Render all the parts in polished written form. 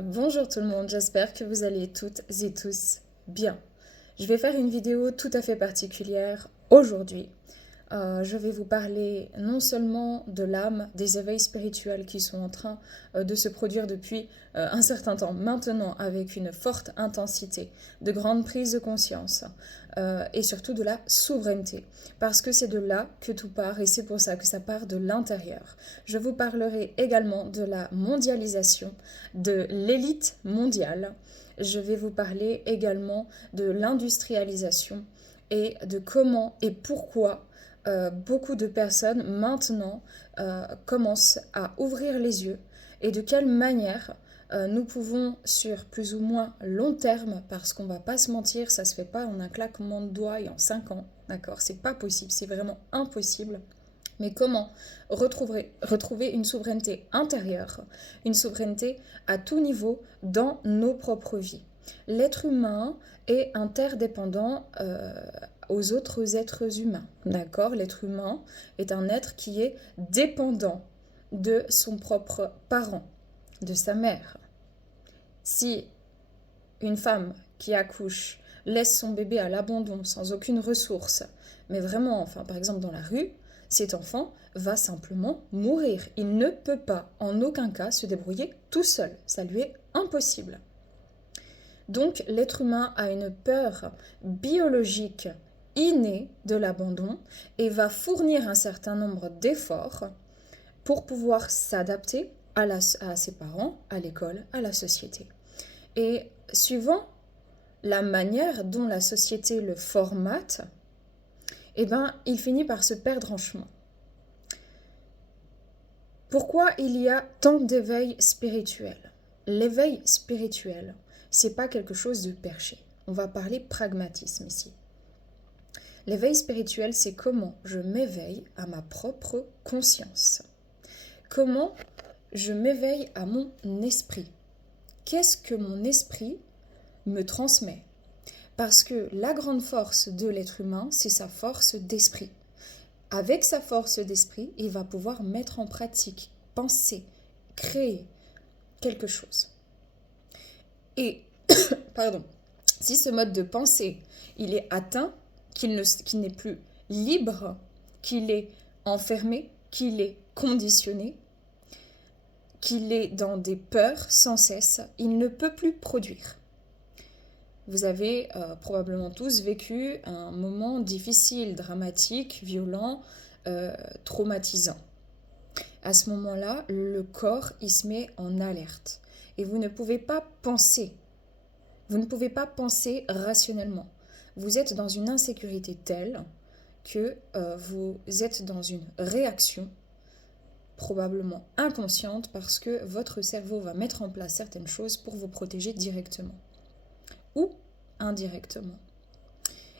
Bonjour tout le monde, j'espère que vous allez toutes et tous bien. Je vais faire une vidéo tout à fait particulière aujourd'hui. Je vais vous parler non seulement de l'âme, des éveils spirituels qui sont en train de se produire depuis un certain temps maintenant avec une forte intensité, de grandes prises de conscience et surtout de la souveraineté. Parce que c'est de là que tout part et c'est pour ça que ça part de l'intérieur. Je vous parlerai également de la mondialisation, de l'élite mondiale. Je vais vous parler également de l'industrialisation et de comment et pourquoi beaucoup de personnes maintenant commencent à ouvrir les yeux et de quelle manière nous pouvons sur plus ou moins long terme, parce qu'on va pas se mentir, ça se fait pas en un claquement de doigts et en 5 ans, d'accord, c'est pas possible, c'est vraiment impossible. Mais comment retrouver une souveraineté intérieure, une souveraineté à tout niveau dans nos propres vies. L'être humain est interdépendant aux autres êtres humains. D'accord? L'être humain est un être qui est dépendant de son propre parent, de sa mère. Si une femme qui accouche laisse son bébé à l'abandon sans aucune ressource, mais vraiment, enfin par exemple dans la rue, cet enfant va simplement mourir. Il ne peut pas en aucun cas se débrouiller tout seul. Ça lui est impossible. Donc l'être humain a une peur biologique innée de l'abandon et va fournir un certain nombre d'efforts pour pouvoir s'adapter à ses parents, à l'école, à la société. Et suivant la manière dont la société le formate, eh ben, il finit par se perdre en chemin. Pourquoi il y a tant d'éveil spirituel? L'éveil spirituel, c'est pas quelque chose de perché. On va parler pragmatisme ici. L'éveil spirituel, c'est comment je m'éveille à ma propre conscience. Comment je m'éveille à mon esprit. Qu'est-ce que mon esprit me transmet? Parce que la grande force de l'être humain, c'est sa force d'esprit. Avec sa force d'esprit, il va pouvoir mettre en pratique, penser, créer quelque chose. Et, pardon, si ce mode de pensée, il est atteint, qu'il n'est plus libre, qu'il est enfermé, qu'il est conditionné, qu'il est dans des peurs sans cesse, il ne peut plus produire. Vous avez probablement tous vécu un moment difficile, dramatique, violent, traumatisant. À ce moment-là, le corps, il se met en alerte. Et vous ne pouvez pas penser. Vous ne pouvez pas penser rationnellement. Vous êtes dans une insécurité telle que vous êtes dans une réaction probablement inconsciente parce que votre cerveau va mettre en place certaines choses pour vous protéger directement ou indirectement.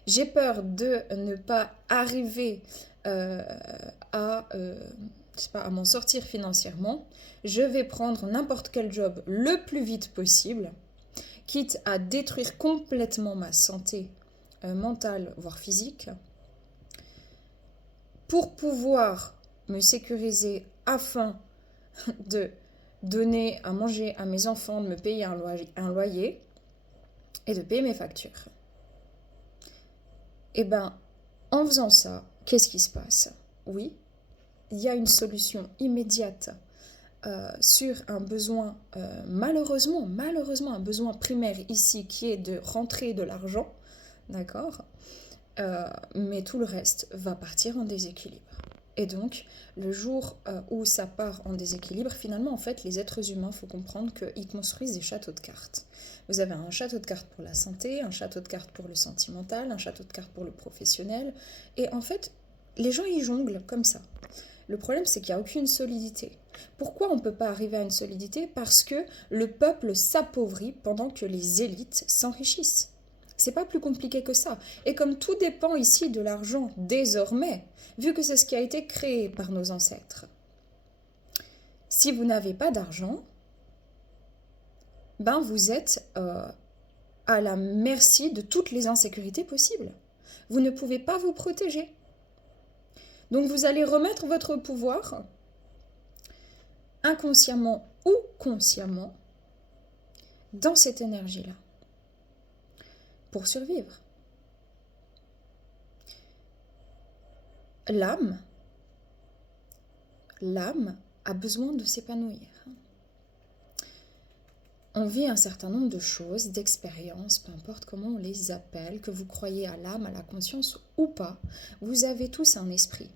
J'ai peur de ne pas arriver à m'en sortir financièrement. Je vais prendre n'importe quel job le plus vite possible, quitte à détruire complètement ma santé mentale, voire physique, pour pouvoir me sécuriser afin de donner à manger à mes enfants, de me payer un loyer et de payer mes factures. Et bien, en faisant ça, qu'est-ce qui se passe? Oui, il y a une solution immédiate sur un besoin, malheureusement, un besoin primaire ici qui est de rentrer de l'argent, d'accord? Mais tout le reste va partir en déséquilibre. Et donc, le jour où ça part en déséquilibre, finalement, en fait, les êtres humains, il faut comprendre qu'ils construisent des châteaux de cartes. Vous avez un château de cartes pour la santé, un château de cartes pour le sentimental, un château de cartes pour le professionnel. Et en fait, les gens y jonglent comme ça. Le problème, c'est qu'il n'y a aucune solidité. Pourquoi on ne peut pas arriver à une solidité? Parce que le peuple s'appauvrit pendant que les élites s'enrichissent. C'est pas plus compliqué que ça. Et comme tout dépend ici de l'argent désormais, vu que c'est ce qui a été créé par nos ancêtres, si vous n'avez pas d'argent, ben vous êtes à la merci de toutes les insécurités possibles. Vous ne pouvez pas vous protéger. Donc vous allez remettre votre pouvoir, inconsciemment ou consciemment, dans cette énergie-là pour survivre. L'âme a besoin de s'épanouir. On vit un certain nombre de choses, d'expériences, peu importe comment on les appelle, que vous croyez à l'âme, à la conscience ou pas, vous avez tous un esprit.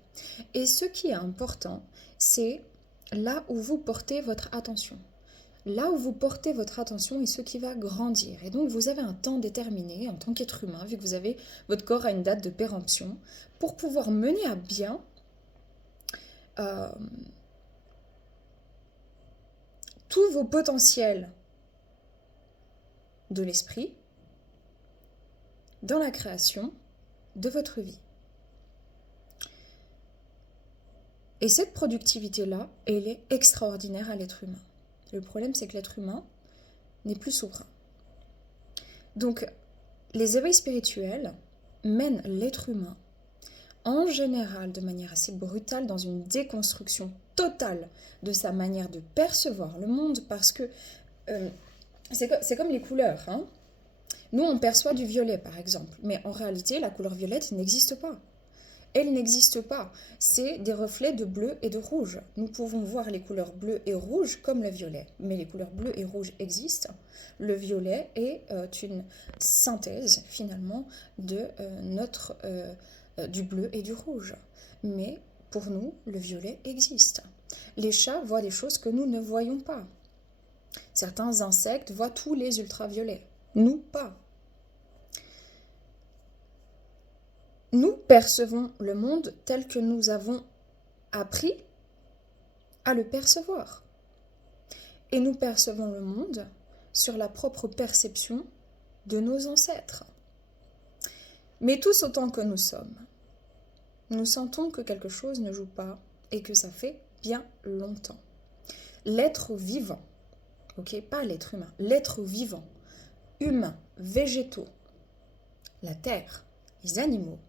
Et ce qui est important, c'est là où vous portez votre attention. Là où vous portez votre attention est ce qui va grandir. Et donc vous avez un temps déterminé en tant qu'être humain, vu que votre corps a une date de péremption, pour pouvoir mener à bien tous vos potentiels de l'esprit dans la création de votre vie. Et cette productivité-là, elle est extraordinaire à l'être humain. Le problème, c'est que l'être humain n'est plus souverain. Donc, les éveils spirituels mènent l'être humain, en général de manière assez brutale, dans une déconstruction totale de sa manière de percevoir le monde, parce que c'est comme les couleurs. Hein. Nous, on perçoit du violet, par exemple, mais en réalité, la couleur violette n'existe pas. Elle n'existe pas. C'est des reflets de bleu et de rouge. Nous pouvons voir les couleurs bleues et rouges comme le violet, mais les couleurs bleues et rouges existent. Le violet est une synthèse, finalement, de du bleu et du rouge. Mais pour nous, le violet existe. Les chats voient des choses que nous ne voyons pas. Certains insectes voient tous les ultraviolets. Nous, pas. Nous percevons le monde tel que nous avons appris à le percevoir. Et nous percevons le monde sur la propre perception de nos ancêtres. Mais tous autant que nous sommes, nous sentons que quelque chose ne joue pas et que ça fait bien longtemps. L'être vivant, ok, pas l'être humain, l'être vivant, humains, végétaux, la terre, les animaux,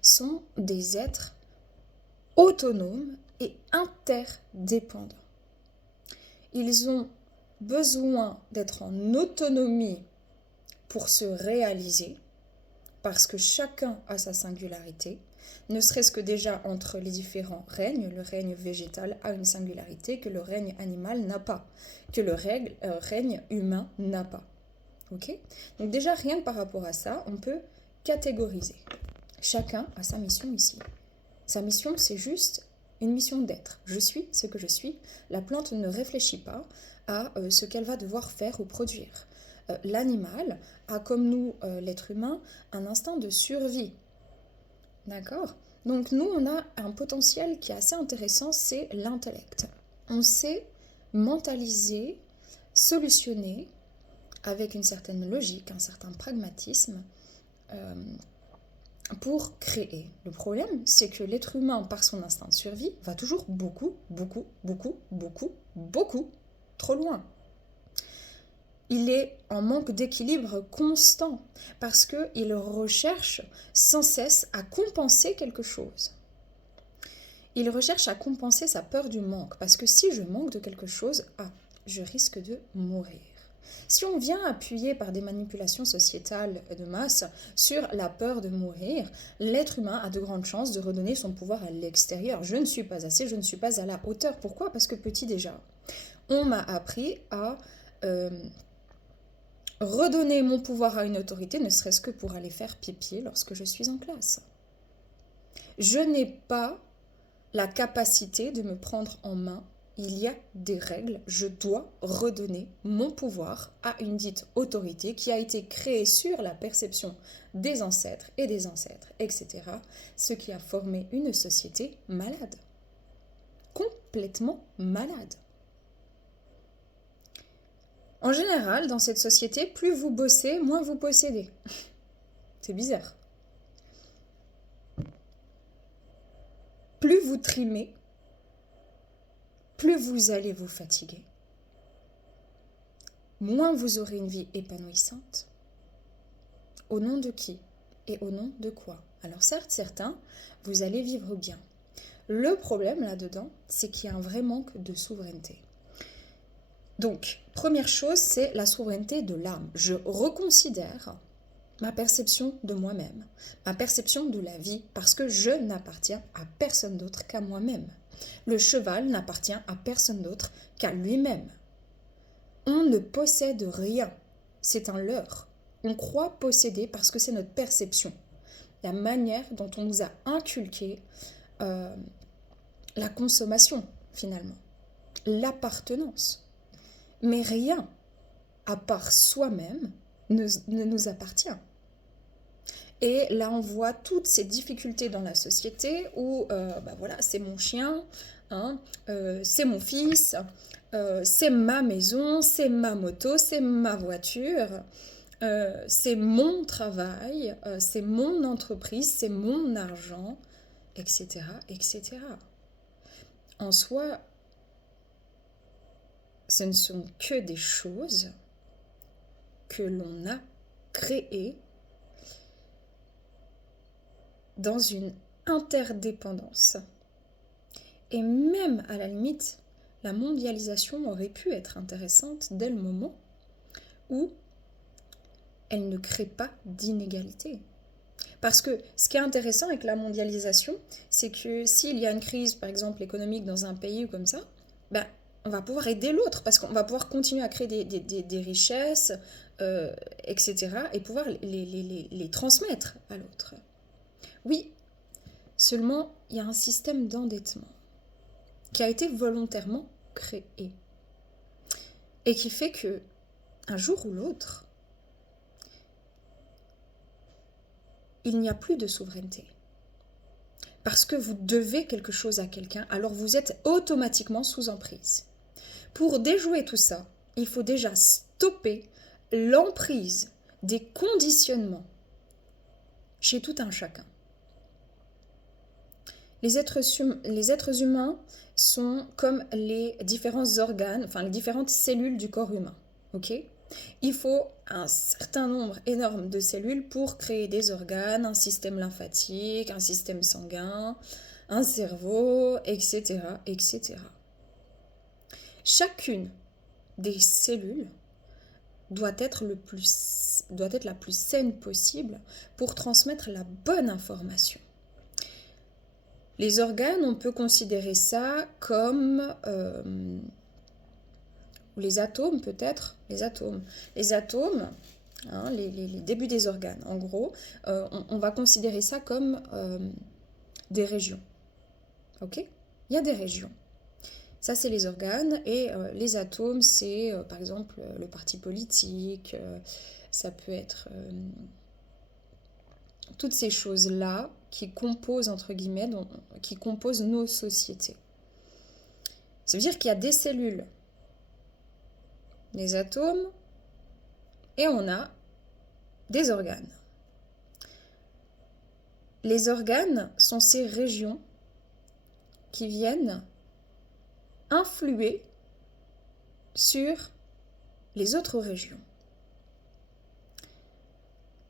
sont des êtres autonomes et interdépendants. Ils ont besoin d'être en autonomie pour se réaliser, parce que chacun a sa singularité, ne serait-ce que déjà entre les différents règnes. Le règne végétal a une singularité que le règne animal n'a pas, que le règne humain n'a pas. Ok ? Donc déjà, rien que par rapport à ça, on peut catégoriser. Chacun a sa mission ici. Sa mission, c'est juste une mission d'être. Je suis ce que je suis. La plante ne réfléchit pas à ce qu'elle va devoir faire ou produire. L'animal a, comme nous, l'être humain, un instinct de survie. D'accord ? Donc nous, on a un potentiel qui est assez intéressant, c'est l'intellect. On sait mentaliser, solutionner, avec une certaine logique, un certain pragmatisme, pour créer. Le problème, c'est que l'être humain, par son instinct de survie, va toujours beaucoup trop loin. Il est en manque d'équilibre constant parce qu'il recherche sans cesse à compenser quelque chose. Il recherche à compenser sa peur du manque parce que si je manque de quelque chose, je risque de mourir. Si on vient appuyer par des manipulations sociétales de masse sur la peur de mourir, l'être humain a de grandes chances de redonner son pouvoir à l'extérieur. Je ne suis pas assez, je ne suis pas à la hauteur. Pourquoi ? Parce que petit déjà, on m'a appris à redonner mon pouvoir à une autorité, ne serait-ce que pour aller faire pipi lorsque je suis en classe. Je n'ai pas la capacité de me prendre en main. Il y a des règles, je dois redonner mon pouvoir à une dite autorité qui a été créée sur la perception des ancêtres, etc. Ce qui a formé une société malade. Complètement malade. En général, dans cette société, plus vous bossez, moins vous possédez. C'est bizarre. Plus vous trimez, plus vous allez vous fatiguer, moins vous aurez une vie épanouissante. Au nom de qui et au nom de quoi ? Alors certes, certains, vous allez vivre bien. Le problème là-dedans, c'est qu'il y a un vrai manque de souveraineté. Donc, première chose, c'est la souveraineté de l'âme. Je reconsidère ma perception de moi-même, ma perception de la vie, parce que je n'appartiens à personne d'autre qu'à moi-même. Le cheval n'appartient à personne d'autre qu'à lui-même. On ne possède rien, c'est un leurre. On croit posséder parce que c'est notre perception, la manière dont on nous a inculqué la consommation, finalement, l'appartenance. Mais rien, à part soi-même, ne nous appartient. Et là, on voit toutes ces difficultés dans la société où, voilà, c'est mon chien, hein, c'est mon fils, c'est ma maison, c'est ma moto, c'est ma voiture, c'est mon travail, c'est mon entreprise, c'est mon argent, etc., etc. En soi, ce ne sont que des choses que l'on a créées dans une interdépendance. Et même à la limite, la mondialisation aurait pu être intéressante dès le moment où elle ne crée pas d'inégalité. Parce que ce qui est intéressant avec la mondialisation, c'est que s'il y a une crise, par exemple économique dans un pays ou comme ça, on va pouvoir aider l'autre parce qu'on va pouvoir continuer à créer des richesses, etc. et pouvoir les transmettre à l'autre. Oui, seulement il y a un système d'endettement qui a été volontairement créé et qui fait que un jour ou l'autre, il n'y a plus de souveraineté. Parce que vous devez quelque chose à quelqu'un, alors vous êtes automatiquement sous emprise. Pour déjouer tout ça, il faut déjà stopper l'emprise des conditionnements chez tout un chacun. Les êtres humains sont comme les différents organes, enfin les différentes cellules du corps humain. Ok ? Il faut un certain nombre énorme de cellules pour créer des organes, un système lymphatique, un système sanguin, un cerveau, etc., etc. Chacune des cellules doit être la plus saine possible pour transmettre la bonne information. Les organes, on peut considérer ça comme les atomes peut-être, les atomes, hein, les débuts des organes. En gros, on va considérer ça comme des régions. Ok ? Il y a des régions. Ça, c'est les organes et les atomes, c'est par exemple le parti politique, ça peut être toutes ces choses-là qui composent, entre guillemets, qui composent nos sociétés. Ça veut dire qu'il y a des cellules, des atomes, et on a des organes. Les organes sont ces régions qui viennent influer sur les autres régions.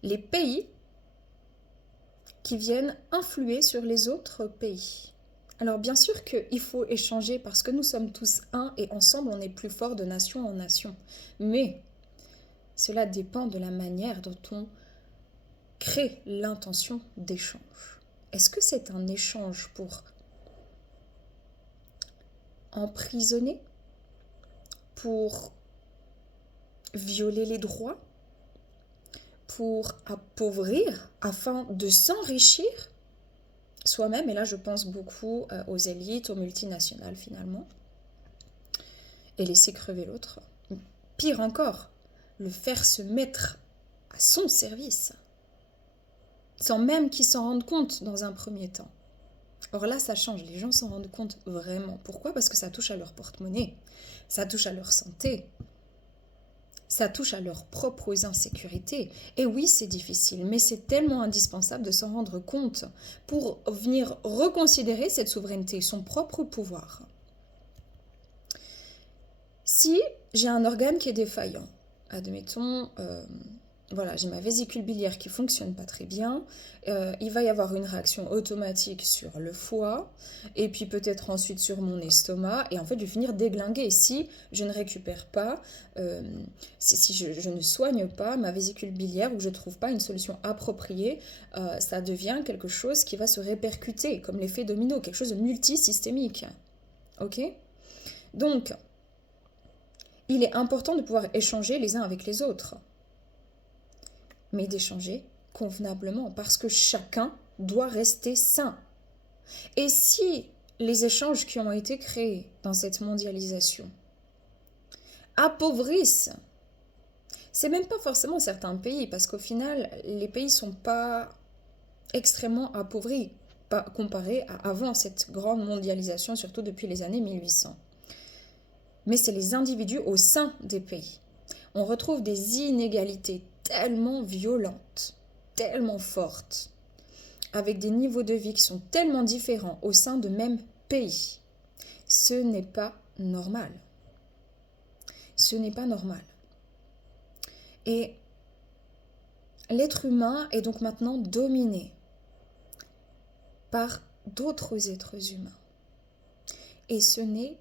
Les pays qui viennent influer sur les autres pays. Alors bien sûr qu'il faut échanger parce que nous sommes tous un et ensemble on est plus fort de nation en nation. Mais cela dépend de la manière dont on crée l'intention d'échange. Est-ce que c'est un échange pour emprisonner, pour violer les droits, pour appauvrir afin de s'enrichir soi-même, et là je pense beaucoup aux élites, aux multinationales finalement, et laisser crever l'autre. Pire encore, le faire se mettre à son service, sans même qu'ils s'en rendent compte dans un premier temps. Or là, ça change, les gens s'en rendent compte vraiment. Pourquoi ? Parce que ça touche à leur porte-monnaie, ça touche à leur santé, ça touche à leurs propres insécurités. Et oui, c'est difficile, mais c'est tellement indispensable de s'en rendre compte pour venir reconsidérer cette souveraineté, son propre pouvoir. Si j'ai un organe qui est défaillant, admettons voilà, j'ai ma vésicule biliaire qui fonctionne pas très bien, il va y avoir une réaction automatique sur le foie, et puis peut-être ensuite sur mon estomac, et en fait je vais finir déglinguée si je ne récupère pas, euh, si je ne soigne pas ma vésicule biliaire ou je ne trouve pas une solution appropriée, ça devient quelque chose qui va se répercuter, comme l'effet domino, quelque chose de multisystémique. Ok? Donc, il est important de pouvoir échanger les uns avec les autres, mais d'échanger convenablement, parce que chacun doit rester sain. Et si les échanges qui ont été créés dans cette mondialisation appauvrissent, c'est même pas forcément certains pays, parce qu'au final, les pays ne sont pas extrêmement appauvris comparé à avant cette grande mondialisation, surtout depuis les années 1800. Mais c'est les individus au sein des pays. On retrouve des inégalités tellement violentes, tellement fortes, avec des niveaux de vie qui sont tellement différents au sein de même pays. Ce n'est pas normal. Ce n'est pas normal. Et l'être humain est donc maintenant dominé par d'autres êtres humains. Et ce n'est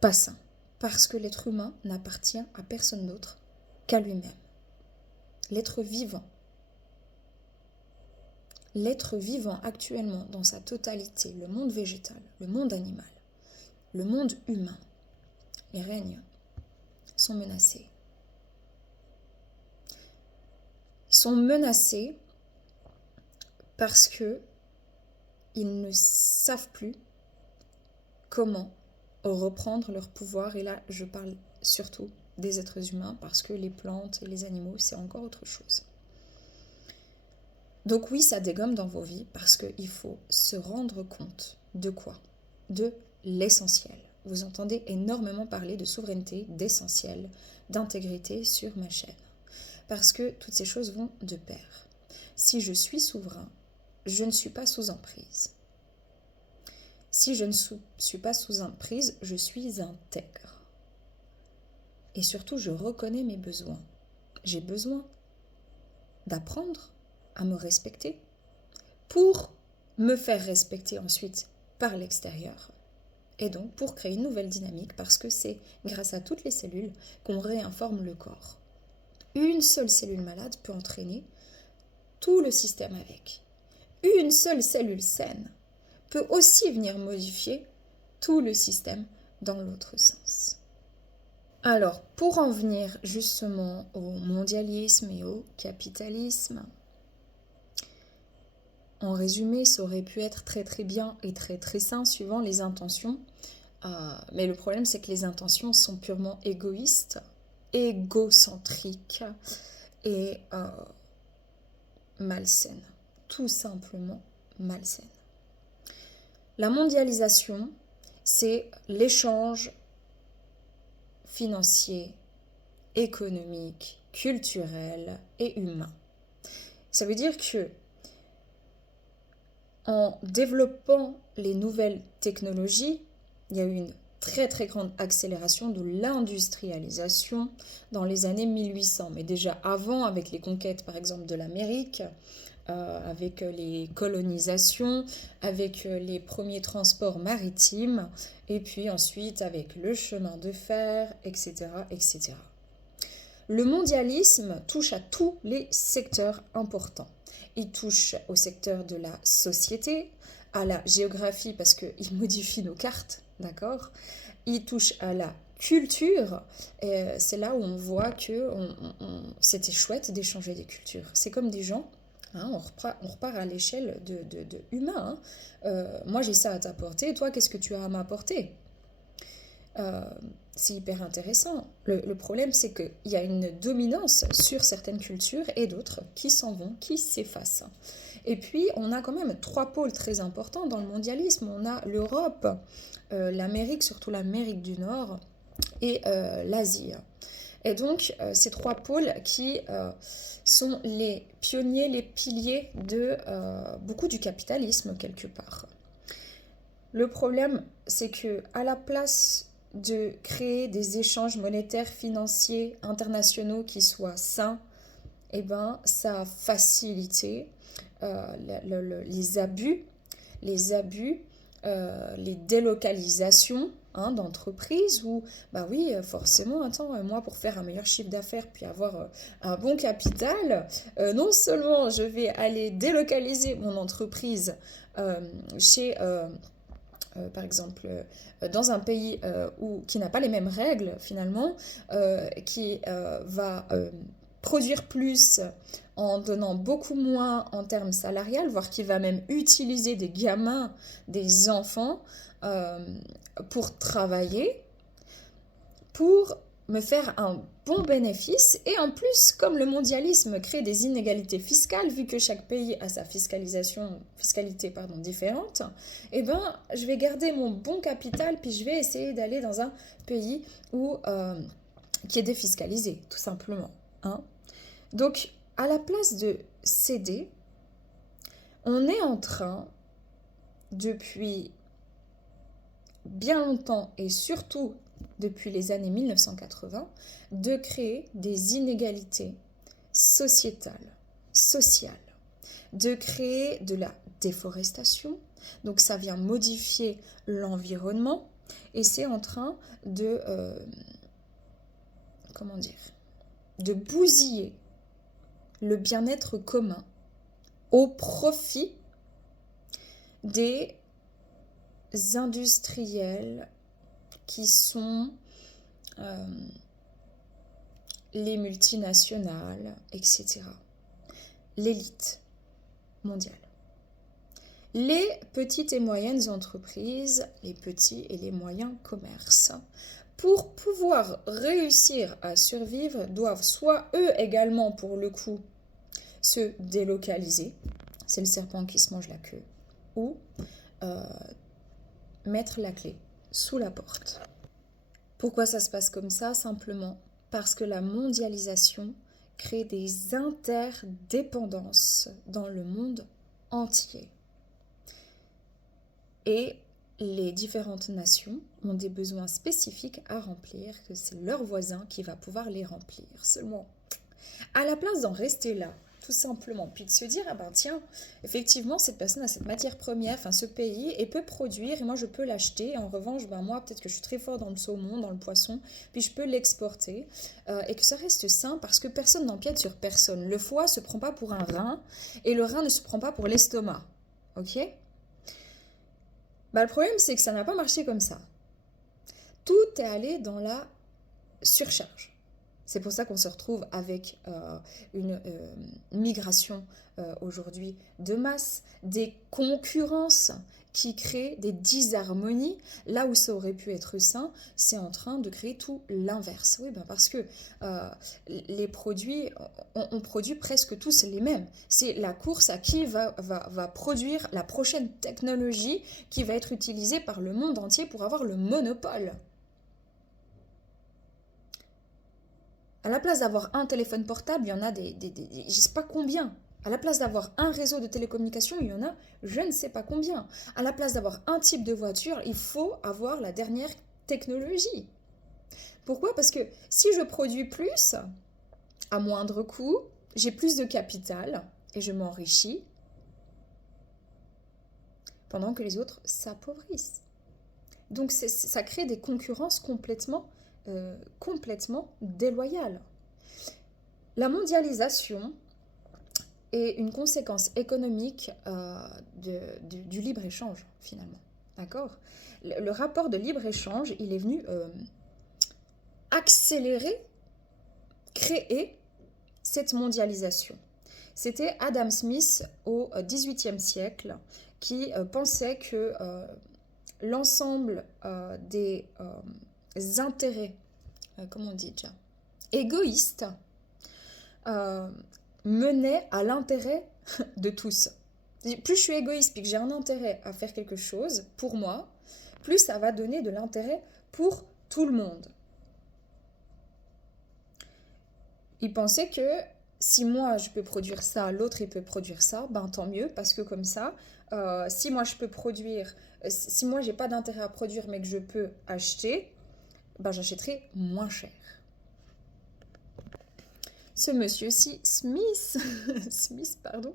pas sain, parce que l'être humain n'appartient à personne d'autre qu'à lui-même. L'être vivant actuellement dans sa totalité, le monde végétal, le monde animal, le monde humain, les règnes sont menacés. Ils sont menacés parce que ils ne savent plus comment reprendre leur pouvoir. Et là, je parle surtout des êtres humains parce que les plantes et les animaux, c'est encore autre chose. Donc oui, ça dégomme dans vos vies parce qu'il faut se rendre compte de quoi? De l'essentiel. Vous entendez énormément parler de souveraineté, d'essentiel, d'intégrité sur ma chaîne. Parce que toutes ces choses vont de pair. Si je suis souverain, je ne suis pas sous emprise. Si je ne suis pas sous emprise, je suis intègre. Et surtout, je reconnais mes besoins. J'ai besoin d'apprendre à me respecter pour me faire respecter ensuite par l'extérieur. Et donc pour créer une nouvelle dynamique, parce que c'est grâce à toutes les cellules qu'on réinforme le corps. Une seule cellule malade peut entraîner tout le système avec. Une seule cellule saine peut aussi venir modifier tout le système dans l'autre sens. Alors, pour en venir justement au mondialisme et au capitalisme, en résumé, ça aurait pu être très très bien et très très sain suivant les intentions. Mais le problème, c'est que les intentions sont purement égoïstes, égocentriques et malsaines. Tout simplement malsaines. La mondialisation, c'est l'échange financier, économique, culturel et humain. Ça veut dire que en développant les nouvelles technologies, il y a eu une très très grande accélération de l'industrialisation dans les années 1800. Mais déjà avant, avec les conquêtes par exemple de l'Amérique, avec les colonisations, avec les premiers transports maritimes, et puis ensuite avec le chemin de fer, etc., etc. Le mondialisme touche à tous les secteurs importants. Il touche au secteur de la société, à la géographie parce qu'il modifie nos cartes, d'accord? Il touche à la culture, et c'est là où on voit que c'était chouette d'échanger des cultures. C'est comme des gens, hein, on repart à l'échelle de humain. Moi j'ai ça à t'apporter, toi qu'est-ce que tu as à m'apporter? C'est hyper intéressant. Le problème, c'est qu'il y a une dominance sur certaines cultures et d'autres qui s'en vont, qui s'effacent. Et puis, on a quand même 3 pôles très importants dans le mondialisme. On a l'Europe, l'Amérique, surtout l'Amérique du Nord, et l'Asie. Et donc, ces 3 pôles qui sont les pionniers, les piliers de beaucoup du capitalisme, quelque part. Le problème, c'est que à la place de créer des échanges monétaires financiers internationaux qui soient sains, eh ben, ça a facilité les abus, les délocalisations d'entreprises où, bah oui, forcément, attends, moi pour faire un meilleur chiffre d'affaires puis avoir un bon capital, non seulement je vais aller délocaliser mon entreprise chez, par exemple, dans un pays qui n'a pas les mêmes règles finalement, qui va produire plus en donnant beaucoup moins en termes salariales, voire qui va même utiliser des gamins, des enfants euh, pour travailler, pour me faire un bon bénéfice. Et en plus, comme le mondialisme crée des inégalités fiscales, vu que chaque pays a sa fiscalité différente, eh ben, je vais garder mon bon capital, puis je vais essayer d'aller dans un pays qui est défiscalisé, tout simplement. Donc, à la place de céder, on est en train, depuis bien longtemps et surtout depuis les années 1980, de créer des inégalités sociétales, sociales, de créer de la déforestation. Donc ça vient modifier l'environnement et c'est en train de, de bousiller le bien-être commun au profit des industriels qui sont les multinationales, etc. L'élite mondiale. Les petites et moyennes entreprises, les petits et les moyens commerces, pour pouvoir réussir à survivre, doivent soit eux également, pour le coup, se délocaliser, c'est le serpent qui se mange la queue, ou mettre la clé sous la porte. Pourquoi ça se passe comme ça? Simplement parce que la mondialisation crée des interdépendances dans le monde entier. Et les différentes nations ont des besoins spécifiques à remplir, que c'est leur voisin qui va pouvoir les remplir. Seulement, à la place d'en rester là, tout simplement, puis de se dire, ah ben tiens, effectivement, cette personne a cette matière première, enfin ce pays, et peut produire, et moi je peux l'acheter, et en revanche, ben moi, peut-être que je suis très fort dans le saumon, dans le poisson, puis je peux l'exporter, et que ça reste sain, parce que personne n'empiète sur personne. Le foie se prend pas pour un rein, et le rein ne se prend pas pour l'estomac, ok? Bah, le problème, c'est que ça n'a pas marché comme ça. Tout est allé dans la surcharge. C'est pour ça qu'on se retrouve avec une migration aujourd'hui de masse, des concurrences qui créent des disharmonies. Là où ça aurait pu être sain, c'est en train de créer tout l'inverse. Oui, ben parce que les produits, on produit presque tous les mêmes. C'est la course à qui va produire la prochaine technologie qui va être utilisée par le monde entier pour avoir le monopole. À la place d'avoir un téléphone portable, il y en a je ne sais pas combien. À la place d'avoir un réseau de télécommunications, il y en a je ne sais pas combien. À la place d'avoir un type de voiture, il faut avoir la dernière technologie. Pourquoi? Parce que si je produis plus, à moindre coût, j'ai plus de capital et je m'enrichis, pendant que les autres s'appauvrissent. Donc ça crée des concurrences complètement déloyale. La mondialisation est une conséquence économique du libre-échange, finalement. D'accord? Le rapport de libre-échange, il est venu accélérer, créer cette mondialisation. C'était Adam Smith au XVIIIe siècle qui pensait que l'ensemble des intérêts, comment on dit déjà, égoïstes, menait à l'intérêt de tous. Plus je suis égoïste et que j'ai un intérêt à faire quelque chose pour moi, plus ça va donner de l'intérêt pour tout le monde. Il pensait que si moi je peux produire ça, l'autre il peut produire ça, ben tant mieux, parce que comme ça, si moi je peux produire, si moi j'ai pas d'intérêt à produire mais que je peux acheter, ben j'achèterai moins cher. ce monsieur-ci, Smith, Smith, pardon,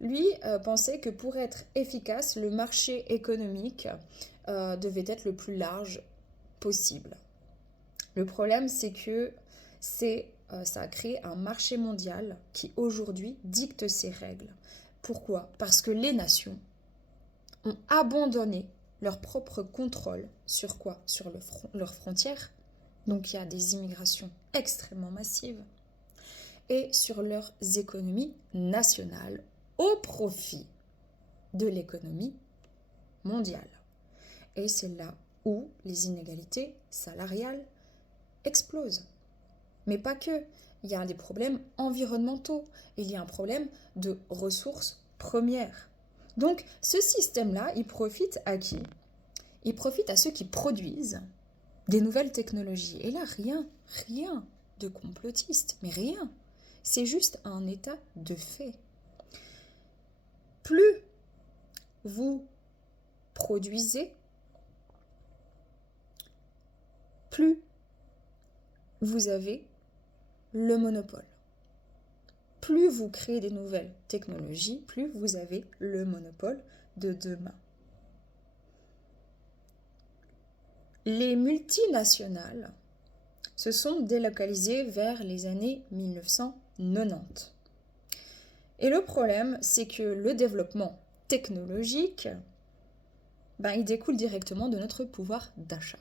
lui pensait que pour être efficace, le marché économique devait être le plus large possible. Le problème, c'est que ça a créé un marché mondial qui aujourd'hui dicte ses règles. Pourquoi? Parce que les nations ont abandonné leur propre contrôle sur quoi? Sur leurs frontières. Donc il y a des immigrations extrêmement massives. Et sur leurs économies nationales au profit de l'économie mondiale. Et c'est là où les inégalités salariales explosent. Mais pas que. Il y a des problèmes environnementaux. Il y a un problème de ressources premières. Donc ce système-là, il profite à qui? Il profite à ceux qui produisent des nouvelles technologies. Et là, rien de complotiste, mais rien. C'est juste un état de fait. Plus vous produisez, plus vous avez le monopole. Plus vous créez des nouvelles technologies, plus vous avez le monopole de demain. Les multinationales se sont délocalisées vers les années 1990. Et le problème, c'est que le développement technologique, il découle directement de notre pouvoir d'achat.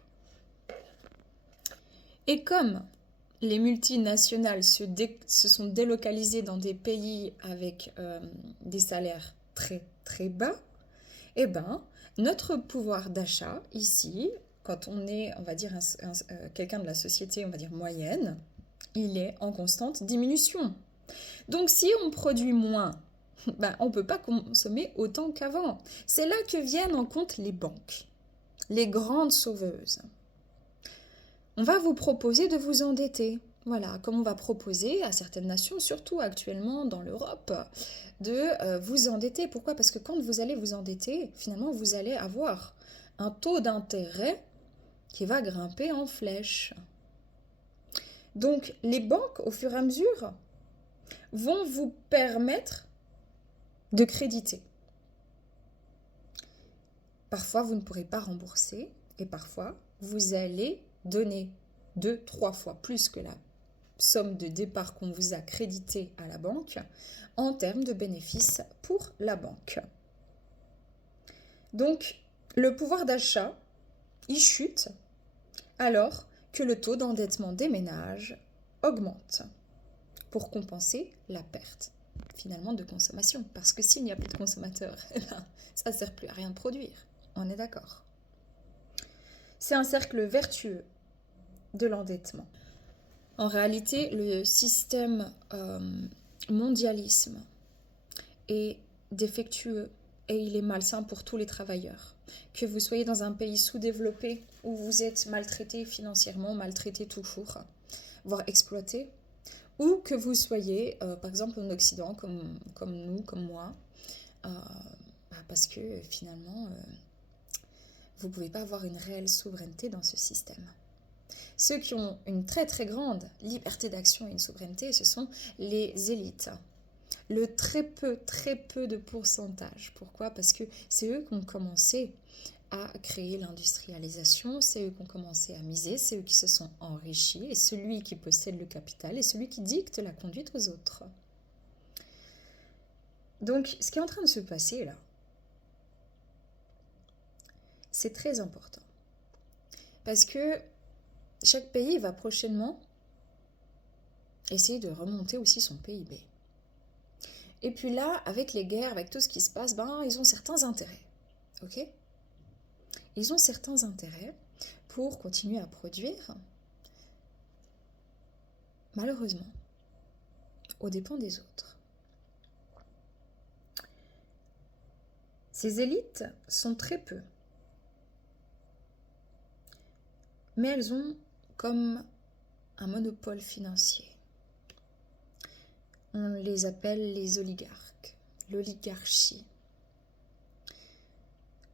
Et comme les multinationales se sont délocalisées dans des pays avec des salaires très très bas, notre pouvoir d'achat ici, quand on est, on va dire, quelqu'un de la société, on va dire moyenne, il est en constante diminution. Donc si on produit moins, on ne peut pas consommer autant qu'avant. C'est là que viennent en compte les banques, les grandes sauveuses. On va vous proposer de vous endetter. Voilà, comme on va proposer à certaines nations, surtout actuellement dans l'Europe, de vous endetter. Pourquoi? Parce que quand vous allez vous endetter, finalement, vous allez avoir un taux d'intérêt qui va grimper en flèche. Donc, les banques, au fur et à mesure, vont vous permettre de créditer. Parfois, vous ne pourrez pas rembourser et parfois, vous allez donner 2-3 fois plus que la somme de départ qu'on vous a crédité à la banque en termes de bénéfices pour la banque. Donc, le pouvoir d'achat, il chute alors que le taux d'endettement des ménages augmente pour compenser la perte finalement de consommation. Parce que s'il n'y a plus de consommateurs, ça ne sert plus à rien de produire. On est d'accord. C'est un cercle vertueux de l'endettement. En réalité, le système mondialisme est défectueux et il est malsain pour tous les travailleurs. Que vous soyez dans un pays sous-développé où vous êtes maltraité financièrement, maltraité tout court, voire exploité, ou que vous soyez, par exemple, en Occident, comme nous, comme moi, parce que finalement, vous ne pouvez pas avoir une réelle souveraineté dans ce système. Ceux qui ont une très très grande liberté d'action et une souveraineté, ce sont les élites. Le très peu de pourcentage. Pourquoi? Parce que c'est eux qui ont commencé à créer l'industrialisation, c'est eux qui ont commencé à miser, c'est eux qui se sont enrichis, et celui qui possède le capital est celui qui dicte la conduite aux autres. Donc, ce qui est en train de se passer là, c'est très important. Parce que chaque pays va prochainement essayer de remonter aussi son PIB. Et puis là, avec les guerres, avec tout ce qui se passe, ils ont certains intérêts. Ok ? Ils ont certains intérêts pour continuer à produire, malheureusement, aux dépens des autres. Ces élites sont très peu, mais elles ont comme un monopole financier. On les appelle les oligarques, l'oligarchie.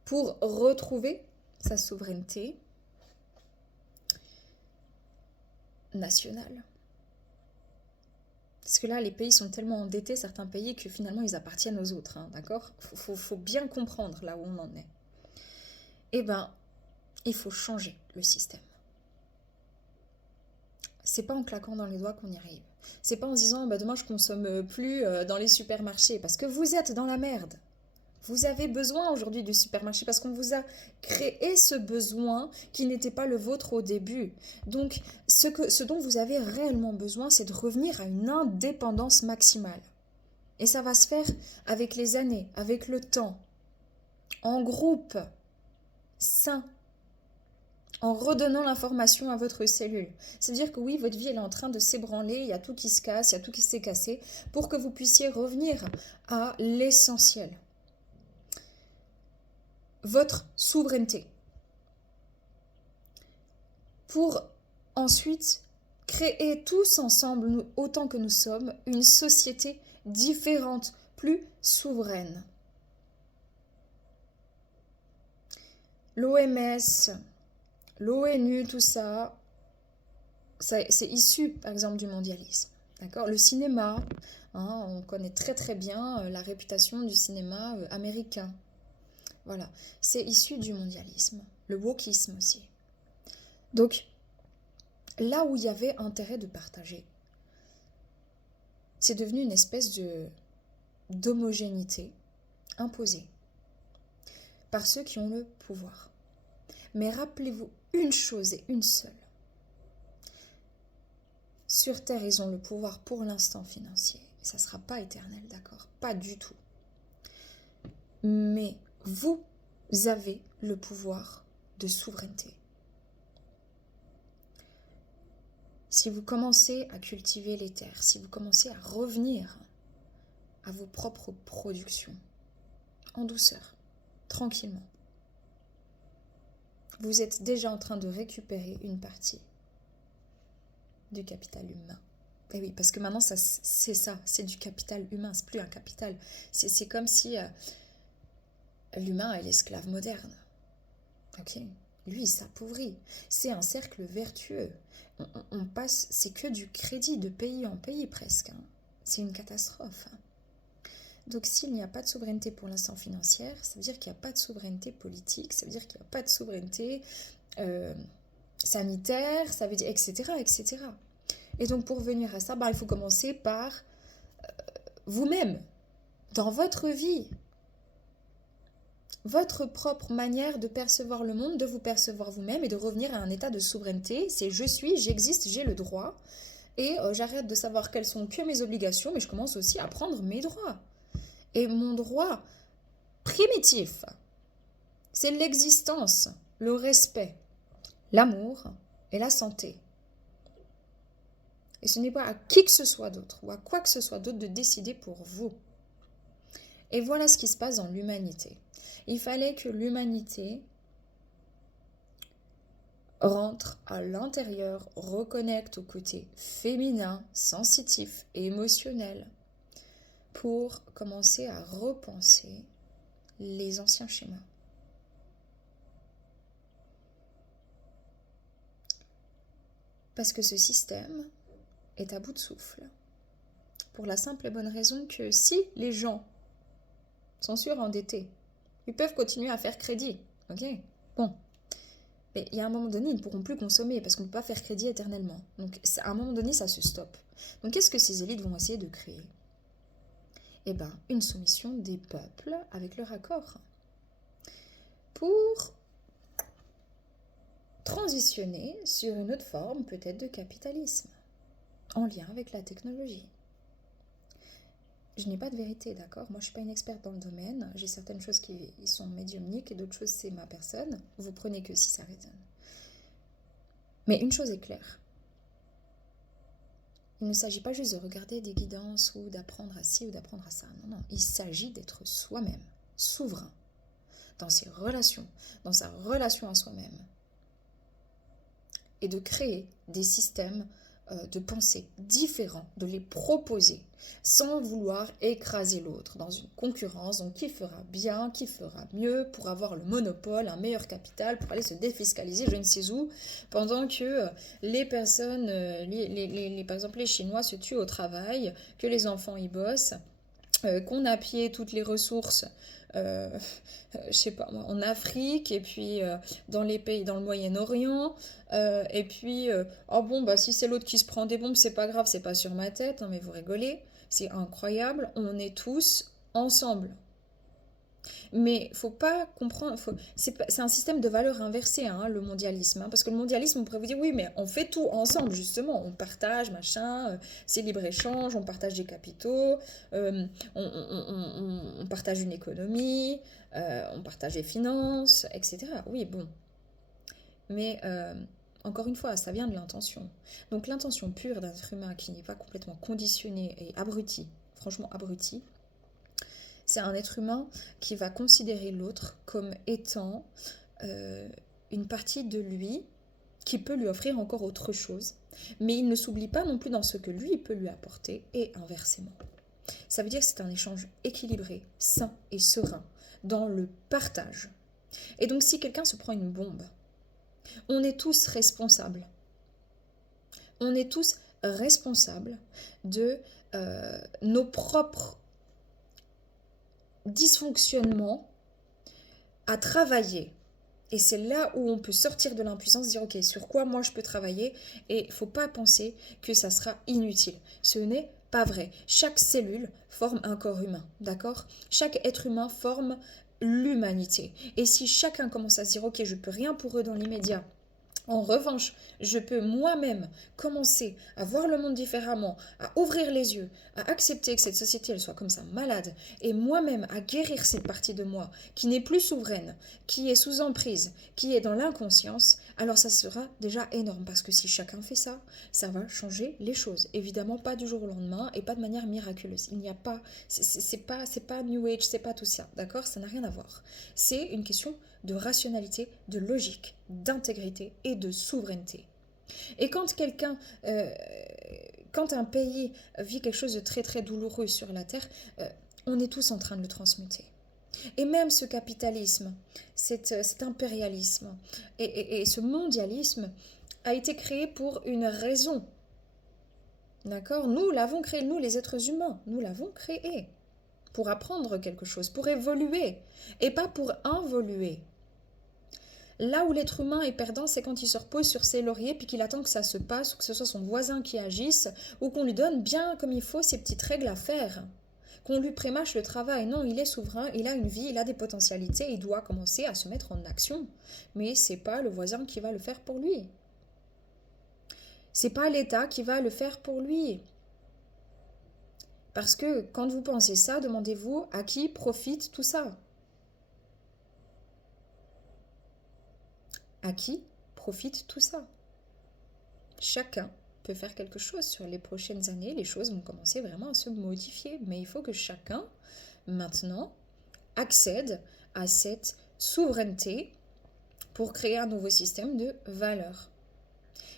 Pour retrouver sa souveraineté nationale, Parce que là, les pays sont tellement endettés, certains pays, que finalement, ils appartiennent aux autres, hein, d'accord? Faut bien comprendre là où on en est. Eh ben, il faut changer le système. C'est pas en claquant dans les doigts qu'on y arrive. C'est pas en se disant, bah, demain, je consomme plus dans les supermarchés, parce que vous êtes dans la merde. Vous avez besoin aujourd'hui du supermarché parce qu'on vous a créé ce besoin qui n'était pas le vôtre au début. Donc, ce dont vous avez réellement besoin, c'est de revenir à une indépendance maximale. Et ça va se faire avec les années, avec le temps, en groupe, sain, en redonnant l'information à votre cellule. C'est-à-dire que oui, votre vie elle est en train de s'ébranler, il y a tout qui se casse, il y a tout qui s'est cassé, pour que vous puissiez revenir à l'essentiel. Votre souveraineté. Pour ensuite créer tous ensemble, nous, autant que nous sommes, une société différente, plus souveraine. L'OMS, l'ONU, tout ça, c'est issu par exemple du mondialisme. D'accord? Le cinéma, hein, on connaît très très bien la réputation du cinéma américain. Voilà, c'est issu du mondialisme, le wokisme aussi. Donc, là où il y avait intérêt de partager, c'est devenu une espèce d'homogénéité imposée par ceux qui ont le pouvoir. Mais rappelez-vous une chose et une seule. Sur Terre, ils ont le pouvoir pour l'instant financier. Ça ne sera pas éternel, d'accord? Pas du tout. Mais vous avez le pouvoir de souveraineté. Si vous commencez à cultiver les terres, si vous commencez à revenir à vos propres productions, en douceur, tranquillement, vous êtes déjà en train de récupérer une partie du capital humain. Et oui, parce que maintenant, c'est ça, c'est du capital humain, c'est plus un capital. C'est comme si l'humain est l'esclave moderne. Ok? Lui, il s'appauvrit. C'est un cercle vertueux. On passe, c'est que du crédit de pays en pays presque. Hein. C'est une catastrophe. Hein. Donc s'il n'y a pas de souveraineté pour l'instant financière, ça veut dire qu'il n'y a pas de souveraineté politique, ça veut dire qu'il n'y a pas de souveraineté sanitaire, ça veut dire etc. etc. Et donc pour venir à ça, bah, il faut commencer par vous-même, dans votre vie. Votre propre manière de percevoir le monde, de vous percevoir vous-même et de revenir à un état de souveraineté. C'est je suis, j'existe, j'ai le droit. Et j'arrête de savoir quelles sont que mes obligations, mais je commence aussi à prendre mes droits. Et mon droit primitif, c'est l'existence, le respect, l'amour et la santé. Et ce n'est pas à qui que ce soit d'autre ou à quoi que ce soit d'autre de décider pour vous. Et voilà ce qui se passe dans l'humanité. Il fallait que l'humanité rentre à l'intérieur, reconnecte au côté féminin, sensitif et émotionnel pour commencer à repenser les anciens schémas. Parce que ce système est à bout de souffle. Pour la simple et bonne raison que si les gens sont surendettés, ils peuvent continuer à faire crédit. Ok? Bon. Mais il y a un moment donné, ils ne pourront plus consommer parce qu'on ne peut pas faire crédit éternellement. Donc à un moment donné, ça se stoppe. Donc qu'est-ce que ces élites vont essayer de créer? Eh bien, une soumission des peuples avec leur accord. Pour transitionner sur une autre forme peut-être de capitalisme, en lien avec la technologie. Je n'ai pas de vérité, d'accord? Moi, je ne suis pas une experte dans le domaine. J'ai certaines choses qui sont médiumniques et d'autres choses, c'est ma personne. Vous prenez que si ça résonne. Mais une chose est claire. Il ne s'agit pas juste de regarder des guidances ou d'apprendre à ci ou d'apprendre à ça. Non, non. Il s'agit d'être soi-même, souverain, dans ses relations, dans sa relation à soi-même. Et de créer des systèmes de pensée différents, de les proposer, sans vouloir écraser l'autre dans une concurrence, donc qui fera bien, qui fera mieux, pour avoir le monopole, un meilleur capital, pour aller se défiscaliser je ne sais où, pendant que les personnes, par exemple les Chinois se tuent au travail, que les enfants y bossent, qu'on a pillé toutes les ressources, euh, je sais pas moi, en Afrique, et puis dans les pays, dans le Moyen-Orient, et puis, oh bon, bah si c'est l'autre qui se prend des bombes, c'est pas grave, c'est pas sur ma tête, hein, mais vous rigolez, c'est incroyable, on est tous ensemble. Mais faut pas comprendre, c'est un système de valeurs inversé, hein, le mondialisme. Hein, parce que le mondialisme, on pourrait vous dire, oui, mais on fait tout ensemble, justement. On partage, machin, c'est libre-échange, on partage des capitaux, on partage une économie, on partage les finances, etc. Oui, bon. Mais encore une fois, ça vient de l'intention. Donc l'intention pure d'un être humain qui n'est pas complètement conditionné et abruti, franchement abruti, c'est un être humain qui va considérer l'autre comme étant euh, une partie de lui qui peut lui offrir encore autre chose. Mais il ne s'oublie pas non plus dans ce que lui peut lui apporter et inversement. Ça veut dire que c'est un échange équilibré, sain et serein dans le partage. Et donc si quelqu'un se prend une bombe, on est tous responsables. On est tous responsables de nos propres dysfonctionnements à travailler. Et c'est là où on peut sortir de l'impuissance, dire ok, sur quoi moi je peux travailler, et il ne faut pas penser que ça sera inutile. Ce n'est pas vrai. Chaque cellule forme un corps humain, d'accord? Chaque être humain forme l'humanité. Et si chacun commence à se dire ok, je ne peux rien pour eux dans l'immédiat, en revanche, je peux moi-même commencer à voir le monde différemment, à ouvrir les yeux, à accepter que cette société elle soit comme ça malade, et moi-même à guérir cette partie de moi qui n'est plus souveraine, qui est sous emprise, qui est dans l'inconscience, alors ça sera déjà énorme parce que si chacun fait ça, ça va changer les choses. Évidemment pas du jour au lendemain et pas de manière miraculeuse. Il n'y a pas, c'est pas New Age, c'est pas tout ça, d'accord? Ça n'a rien à voir. C'est une question de rationalité, de logique, d'intégrité et de souveraineté. Et quand un pays vit quelque chose de très très douloureux sur la terre, on est tous en train de le transmuter. Et même ce capitalisme, cet impérialisme et ce mondialisme a été créé pour une raison. D'accord? Nous l'avons créé, nous les êtres humains, nous l'avons créé pour apprendre quelque chose, pour évoluer et pas pour involuer. Là où l'être humain est perdant, c'est quand il se repose sur ses lauriers puis qu'il attend que ça se passe ou que ce soit son voisin qui agisse ou qu'on lui donne bien comme il faut ses petites règles à faire. Qu'on lui prémâche le travail. Non, il est souverain, il a une vie, il a des potentialités, il doit commencer à se mettre en action. Mais c'est pas le voisin qui va le faire pour lui. C'est pas l'État qui va le faire pour lui. Parce que quand vous pensez ça, demandez-vous à qui profite tout ça. À qui profite tout ça? Chacun peut faire quelque chose sur les prochaines années. Les choses vont commencer vraiment à se modifier. Mais il faut que chacun, maintenant, accède à cette souveraineté pour créer un nouveau système de valeurs.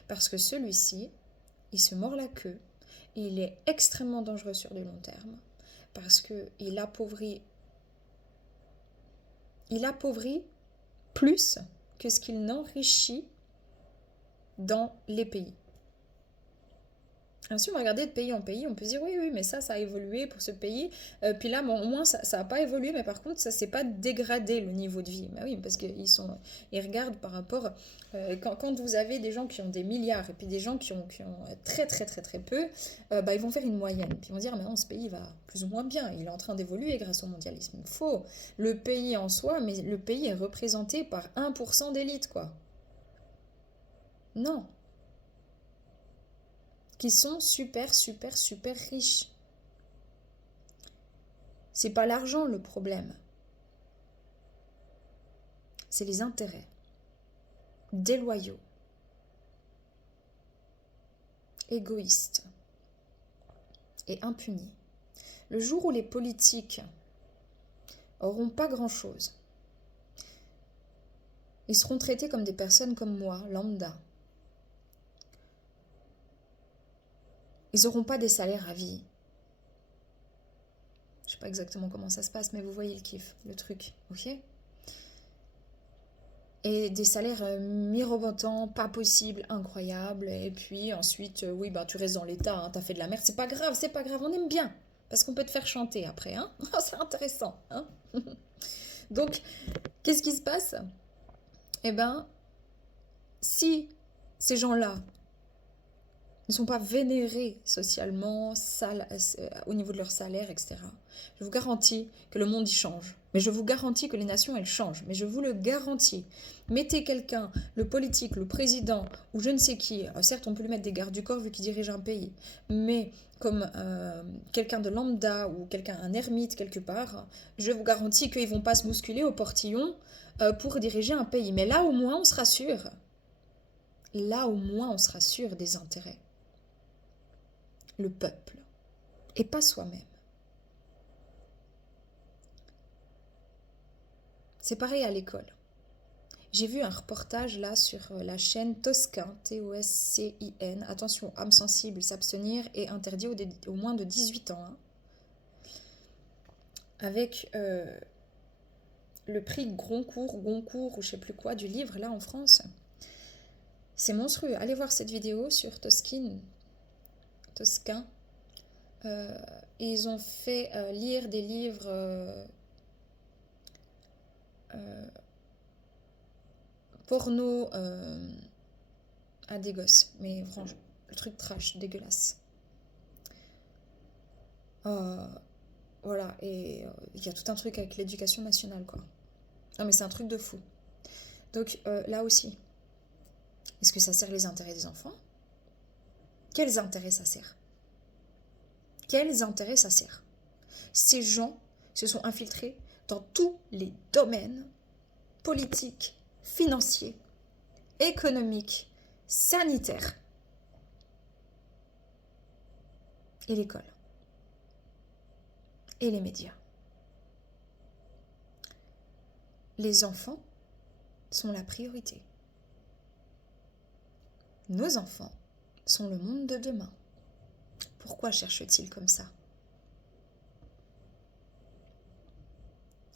Parce que celui-ci, il se mord la queue. Il est extrêmement dangereux sur du long terme. Parce qu'il appauvrit plus que ce qu'il n'enrichit dans les pays. Ensuite, on va regarder de pays en pays, on peut se dire oui, mais ça a évolué pour ce pays. Puis là, bon, au moins, ça n'a pas évolué, mais par contre, ça s'est pas dégradé le niveau de vie. Bah oui, parce ils regardent par rapport. Quand vous avez des gens qui ont des milliards et puis des gens qui ont très, très, très, très peu, bah, ils vont faire une moyenne. Puis ils vont dire, mais non, ce pays va plus ou moins bien. Il est en train d'évoluer grâce au mondialisme. Faux. Le pays en soi, mais le pays est représenté par 1% d'élite, quoi. Non. Qui sont super, super, super riches. C'est pas l'argent le problème. C'est les intérêts déloyaux, égoïstes et impunis. Le jour où les politiques auront pas grand-chose, ils seront traités comme des personnes comme moi, lambda. Ils n'auront pas des salaires à vie. Je sais pas exactement comment ça se passe, mais vous voyez le kiff, le truc, ok? Et des salaires mirobolants, pas possible, incroyables. Et puis ensuite, oui, bah tu restes dans l'état, hein, t'as fait de la merde, c'est pas grave, on aime bien. Parce qu'on peut te faire chanter après, hein? C'est intéressant, hein? Donc, qu'est-ce qui se passe? Eh ben, si ces gens-là ne sont pas vénérés socialement, au niveau de leur salaire, etc. Je vous garantis que le monde y change. Mais je vous garantis que les nations, elles changent. Mais je vous le garantis. Mettez quelqu'un, le politique, le président, ou je ne sais qui, certes on peut lui mettre des gardes du corps vu qu'il dirige un pays, mais comme quelqu'un de lambda ou quelqu'un, un ermite quelque part, je vous garantis qu'ils ne vont pas se bousculer au portillon pour diriger un pays. Mais là au moins on sera sûr. Là au moins on sera sûr des intérêts. Le peuple, et pas soi-même. C'est pareil à l'école. J'ai vu un reportage là sur la chaîne Toscin, Toscin, attention, âme sensible, s'abstenir est interdit au moins de 18 ans, hein. Avec le prix Goncourt, ou je sais plus quoi, du livre là en France. C'est monstrueux. Allez voir cette vidéo sur Toscin. Ils ont fait lire des livres porno à des gosses. Mais franchement, le truc trash, dégueulasse. Voilà, et il y a tout un truc avec l'éducation nationale, quoi. Non, mais c'est un truc de fou. Donc là aussi, est-ce que ça sert les intérêts des enfants? Quels intérêts ça sert? Quels intérêts ça sert? Ces gens se sont infiltrés dans tous les domaines politiques, financiers, économiques, sanitaires et l'école et les médias. Les enfants sont la priorité. Nos enfants sont le monde de demain. Pourquoi cherchent-ils comme ça?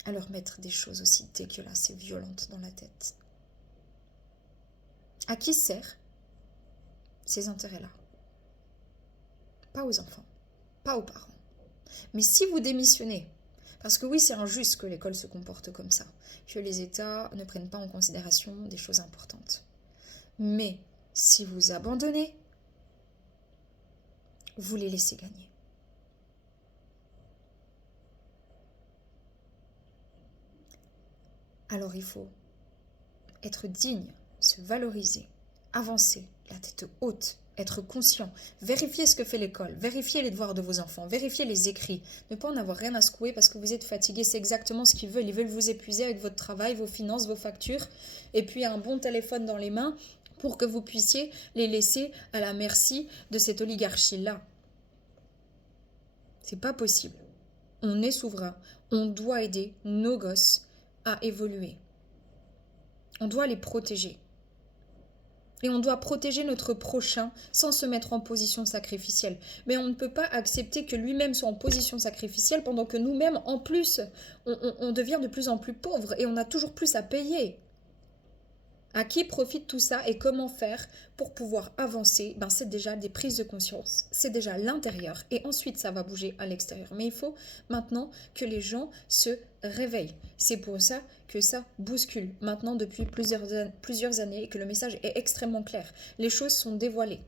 À leur mettre des choses aussi dégueulasses et violentes dans la tête. À qui servent ces intérêts-là? Pas aux enfants, pas aux parents. Mais si vous démissionnez, parce que oui, c'est injuste que l'école se comporte comme ça, que les États ne prennent pas en considération des choses importantes. Mais si vous abandonnez, vous les laissez gagner. Alors il faut être digne, se valoriser, avancer, la tête haute, être conscient, vérifier ce que fait l'école, vérifier les devoirs de vos enfants, vérifier les écrits, ne pas en avoir rien à secouer parce que vous êtes fatigué, c'est exactement ce qu'ils veulent. Ils veulent vous épuiser avec votre travail, vos finances, vos factures, et puis un bon téléphone dans les mains pour que vous puissiez les laisser à la merci de cette oligarchie-là. C'est pas possible. On est souverain, on doit aider nos gosses à évoluer. On doit les protéger. Et on doit protéger notre prochain sans se mettre en position sacrificielle. Mais on ne peut pas accepter que lui-même soit en position sacrificielle pendant que nous-mêmes, en plus, on devient de plus en plus pauvres et on a toujours plus à payer. À qui profite tout ça et comment faire pour pouvoir avancer? C'est déjà des prises de conscience, c'est déjà l'intérieur et ensuite ça va bouger à l'extérieur. Mais il faut maintenant que les gens se réveillent. C'est pour ça que ça bouscule maintenant depuis plusieurs années et que le message est extrêmement clair. Les choses sont dévoilées.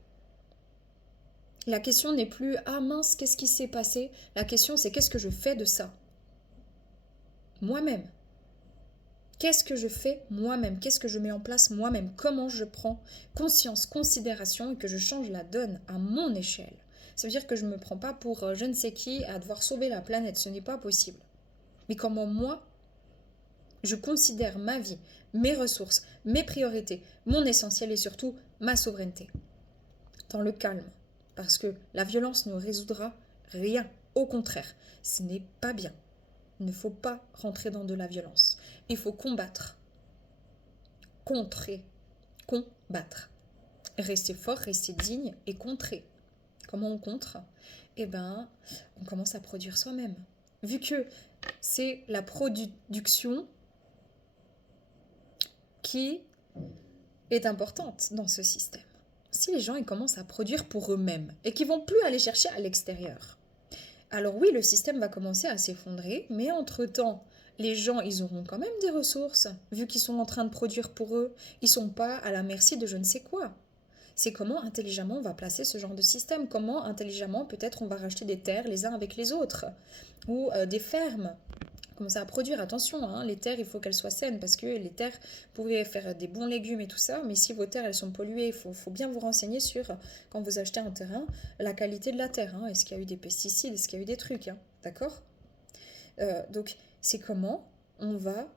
La question n'est plus « Ah mince, qu'est-ce qui s'est passé ?» La question c'est « Qu'est-ce que je fais de ça ?» Moi-même. Qu'est-ce que je fais moi-même? Qu'est-ce que je mets en place moi-même? Comment je prends conscience, considération et que je change la donne à mon échelle? Ça veut dire que je ne me prends pas pour je ne sais qui à devoir sauver la planète. Ce n'est pas possible. Mais comment moi, je considère ma vie, mes ressources, mes priorités, mon essentiel et surtout ma souveraineté. Dans le calme. Parce que la violence ne résoudra rien. Au contraire, ce n'est pas bien. Il ne faut pas rentrer dans de la violence. Il faut combattre. Contrer. Combattre. Rester fort, rester digne et contrer. Comment on contre? Eh ben, on commence à produire soi-même. Vu que c'est la production qui est importante dans ce système. Si les gens ils commencent à produire pour eux-mêmes et qu'ils vont plus aller chercher à l'extérieur, alors oui, le système va commencer à s'effondrer, mais entre-temps, les gens, ils auront quand même des ressources, vu qu'ils sont en train de produire pour eux. Ils sont pas à la merci de je ne sais quoi. C'est comment intelligemment on va placer ce genre de système, comment intelligemment peut-être on va racheter des terres les uns avec les autres, ou des fermes. Commencer à produire, attention, hein, les terres, il faut qu'elles soient saines, parce que les terres, vous pouvez faire des bons légumes et tout ça, mais si vos terres, elles sont polluées, il faut bien vous renseigner sur, quand vous achetez un terrain, la qualité de la terre. Hein. Est-ce qu'il y a eu des pesticides, est-ce qu'il y a eu des trucs, hein, d'accord? Donc, c'est comment on va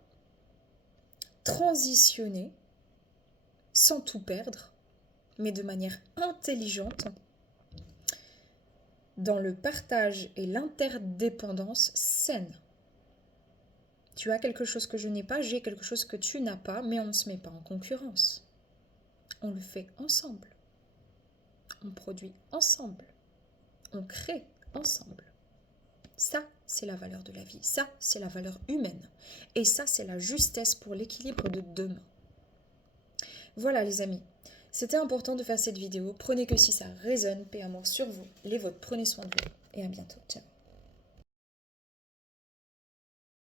transitionner sans tout perdre, mais de manière intelligente, dans le partage et l'interdépendance saine. Tu as quelque chose que je n'ai pas, j'ai quelque chose que tu n'as pas, mais on ne se met pas en concurrence. On le fait ensemble. On produit ensemble. On crée ensemble. Ça, c'est la valeur de la vie. Ça, c'est la valeur humaine. Et ça, c'est la justesse pour l'équilibre de demain. Voilà les amis. C'était important de faire cette vidéo. Prenez que si ça résonne. Paix, amour sur vous. Les vôtres. Prenez soin de vous. Et à bientôt. Ciao.